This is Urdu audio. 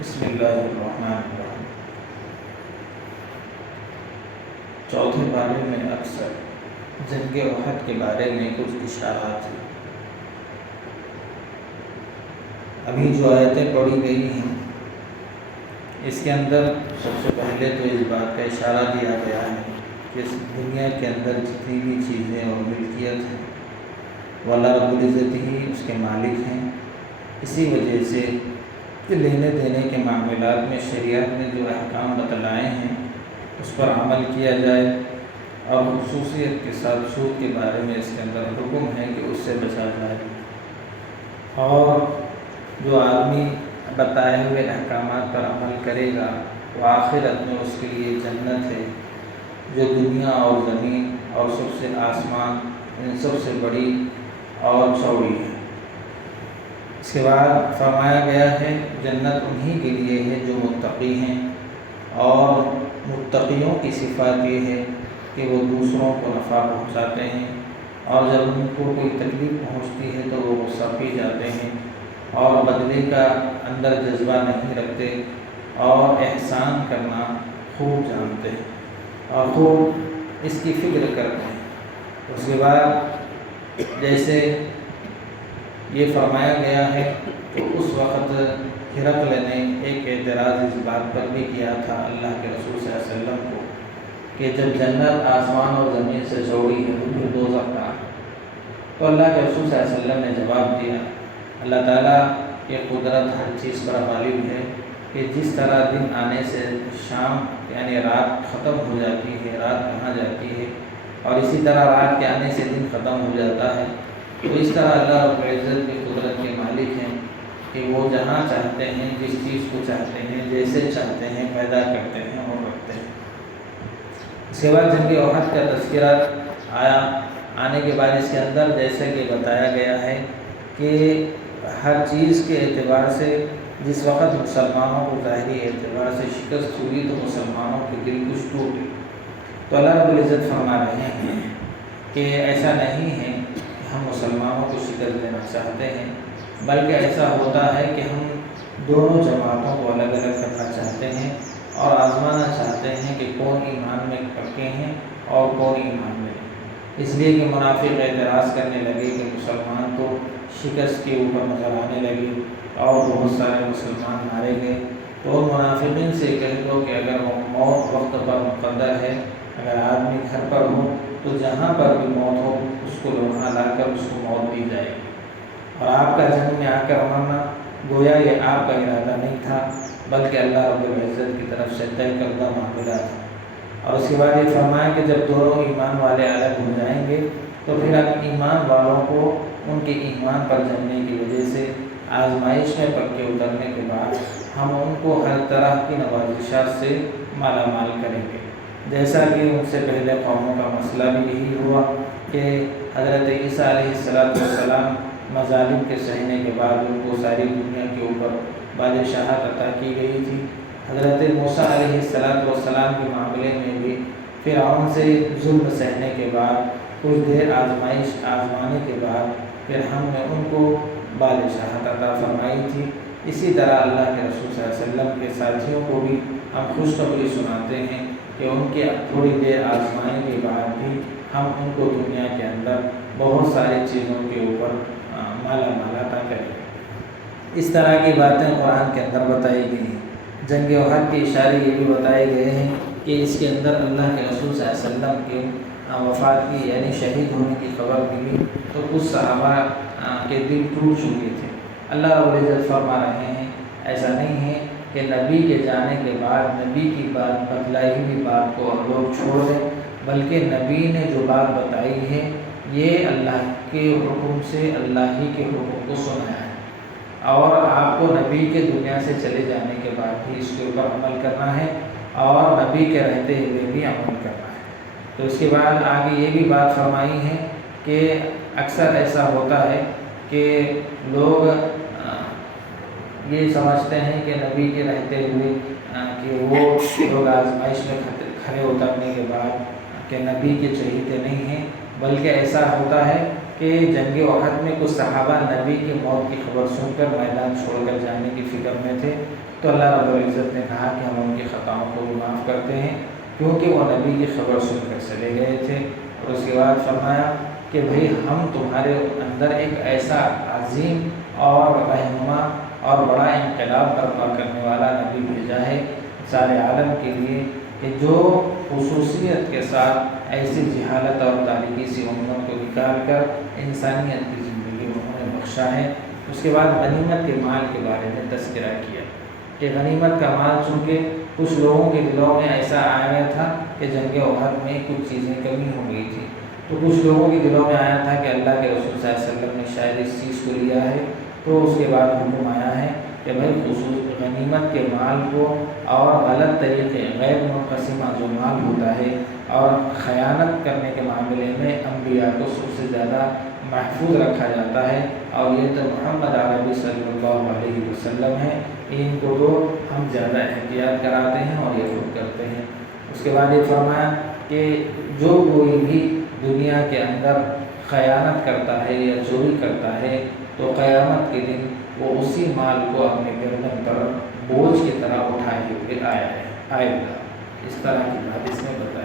بسم اللہ الرحمن الرحیم۔ چوتھے بارے میں اکثر جنگ احد کے بارے میں کچھ اشارات ہیں۔ ابھی جو آیتیں پڑھی گئی ہیں اس کے اندر سب سے پہلے تو اس بات کا اشارہ دیا گیا ہے کہ اس دنیا کے اندر جتنی بھی چیزیں اور ملکیت ہیں وہ اللہ رب العزت ہی اس کے مالک ہیں۔ اسی وجہ سے لینے دینے کے معاملات میں شریعت نے جو احکام بتلائے ہیں اس پر عمل کیا جائے، اور خصوصیت کے ساتھ سود کے بارے میں اس کے اندر حکم ہے کہ اس سے بچا جائے، اور جو آدمی بتائے ہوئے احکامات پر عمل کرے گا وہ آخرت میں اس کے لیے جنت ہے جو دنیا اور زمین اور سب سے آسمان ان سب سے بڑی اور چوڑی ہے۔ اس کے بعد فرمایا گیا ہے جنت انہی کے لیے ہے جو متقی ہیں، اور متقیوں کی صفات یہ ہے کہ وہ دوسروں کو نفع پہنچاتے ہیں، اور جب ان کو کوئی تکلیف پہنچتی ہے تو وہ غصہ پی جاتے ہیں، اور بدلے کا اندر جذبہ نہیں رکھتے، اور احسان کرنا خوب جانتے ہیں اور خوب اس کی فکر کرتے ہیں۔ اس کے بعد جیسے یہ فرمایا گیا ہے کہ اس وقت ہرقل نے ایک اعتراض اس بات پر بھی کیا تھا اللہ کے رسول صلی اللہ علیہ وسلم کو کہ جب جنت آسمان اور زمین سے چوڑی ہے تو پھر دوزخ کہاں؟ تو اللہ کے رسول صلی اللہ علیہ وسلم نے جواب دیا اللہ تعالیٰ کی قدرت ہر چیز پر غالب ہے کہ جس طرح دن آنے سے شام یعنی رات ختم ہو جاتی ہے، رات کہاں جاتی ہے، اور اسی طرح رات کے آنے سے دن ختم ہو جاتا ہے، تو اس طرح اللہ رب العزت کی قدرت کے مالک ہیں کہ وہ جہاں چاہتے ہیں جس چیز کو چاہتے ہیں جیسے چاہتے ہیں پیدا کرتے ہیں اور رکھتے ہیں۔ اس کے بعد جنگ احد کا تذکرہ آنے کے بعد اس کے اندر جیسے کہ بتایا گیا ہے کہ ہر چیز کے اعتبار سے جس وقت مسلمانوں کو ظاہری اعتبار سے شکست ہوئی تو مسلمانوں کے دل کچھ ٹوٹے، تو اللہ رب العزت فرما رہے ہیں کہ ایسا نہیں ہے کہ ہم مسلمانوں کو شکست دینا چاہتے ہیں، بلکہ ایسا ہوتا ہے کہ ہم دونوں جماعتوں کو الگ الگ کرنا چاہتے ہیں اور آزمانا چاہتے ہیں کہ کون ایمان میں پکے ہیں اور کون ایمان میں نہیں۔ اس لیے کہ منافق اعتراض کرنے لگے کہ مسلمان تو شکست کے اوپر نظر آنے لگے اور بہت سارے مسلمان مارے گئے، تو ان منافقین سے کہہ دو کہ اگر موت وقت پر مقدر ہے، اگر آدمی گھر پر ہو تو جہاں پر بھی موت ہو اس کو وہاں لا کر اس کو موت دی جائے، اور آپ کا جنگ میں آ کر مرنا گویا یہ آپ کا ارادہ نہیں تھا بلکہ اللہ رب العزت کی طرف سے طے کردہ معاملہ تھا۔ اور اس کے بعد یہ فرمایا کہ جب دونوں ایمان والے الگ ہو جائیں گے تو پھر اب ایمان والوں کو ان کے ایمان پر جمنے کی وجہ سے آزمائش میں پکے اترنے کے بعد ہم ان کو ہر طرح کی نوازشات سے مالا مال کریں گے، جیسا کہ ان سے پہلے قوموں کا مسئلہ بھی یہی ہوا کہ حضرت عیسیٰ علیہ السلام مظالم کے سہنے کے بعد ان کو ساری دنیا کے اوپر بادشاہت عطا کی گئی تھی۔ حضرت موسیٰ علیہ السلام کے معاملے میں بھی فرعون سے ظلم سہنے کے بعد کچھ دیر آزمانے کے بعد پھر ہم نے ان کو بادشاہت عطا فرمائی تھی۔ اسی طرح اللہ کے رسول صلی اللہ علیہ وسلم کے ساتھیوں کو بھی ہم خوشخبری سناتے ہیں کہ ان کے تھوڑی دیر آزمانے کے بعد بھی ہم ان کو دنیا کے اندر بہت ساری چیزوں کے اوپر مالا مال عطا کریں گے۔ اس طرح کی باتیں قرآن کے اندر بتائی گئی ہیں۔ جنگ احد کے اشارے یہ بھی بتائے گئے ہیں کہ اس کے اندر اللہ کے رسول صلی اللہ علیہ وسلم کے وفات کی یعنی شہید ہونے کی خبر ملی تو کچھ صحابہ کے دل ٹوٹ چکے تھے۔ اللہ رب العزت فرما رہے ہیں ایسا نہیں ہے کہ نبی کے جانے کے بعد نبی کی بات بتلائی ہوئی بات کو ہم لوگ چھوڑ دیں، بلکہ نبی نے جو بات بتائی ہے یہ اللہ کے حکم سے اللہ ہی کے حکم کو سنایا ہے، اور آپ کو نبی کے دنیا سے چلے جانے کے بعد بھی اس کے اوپر عمل کرنا ہے اور نبی کے رہتے ہوئے بھی عمل کرنا ہے۔ تو اس کے بعد آگے یہ بھی بات فرمائی ہے کہ اکثر ایسا ہوتا ہے کہ لوگ یہ سمجھتے ہیں کہ نبی کے رہتے ہوئے کہ وہ لوگ آزمائش میں کھڑے اترنے کے بعد کہ نبی کے چہیتے نہیں ہیں، بلکہ ایسا ہوتا ہے کہ جنگ احد میں کچھ صحابہ نبی کی موت کی خبر سن کر میدان چھوڑ کر جانے کی فکر میں تھے، تو اللہ رب العزت نے کہا کہ ہم ان کی خطاؤں کو بھی معاف کرتے ہیں، کیونکہ وہ نبی کی خبر سن کر چلے گئے تھے۔ اور اس کے بعد فرمایا کہ بھئی ہم تمہارے اندر ایک ایسا عظیم اور رہنما اور بڑا انقلاب برپا کرنے والا نبی بھیجا ہے سارے عالم کے لیے، کہ جو خصوصیت کے ساتھ ایسی جہالت اور تاریکی سی امت کو نکال کر انسانیت کی زندگی انہوں نے بخشا ہے۔ اس کے بعد غنیمت کے مال کے بارے میں تذکرہ کیا کہ غنیمت کا مال چونکہ کچھ لوگوں کے دلوں میں ایسا آیا تھا کہ جنگ احد میں کچھ چیزیں کمی ہو گئی تھی، تو کچھ لوگوں کے دلوں میں آیا تھا کہ اللہ کے رسول صلی اللہ علیہ وسلم نے شاید اس چیز کو لیا ہے، تو اس کے بعد حکم آیا ہے کہ بھائی خصوص غنیمت کے مال کو اور غلط طریقے غیر منقسمہ جو مال ہوتا ہے اور خیانت کرنے کے معاملے میں انبیاء کو سب سے زیادہ محفوظ رکھا جاتا ہے، اور یہ تو محمد عربی صلی اللہ علیہ وسلم ہے، ان کو تو ہم زیادہ احتیاط کراتے ہیں اور یہ خود کرتے ہیں۔ اس کے بعد یہ فرمایا کہ جو کوئی بھی دنیا کے اندر خیانت کرتا ہے یا چوری کرتا ہے تو قیامت کے دن وہ اسی مال کو اپنے گردن پر بوجھ کی طرح اٹھائے ہوئے آئے گا۔ اس طرح کی بات اس میں بتا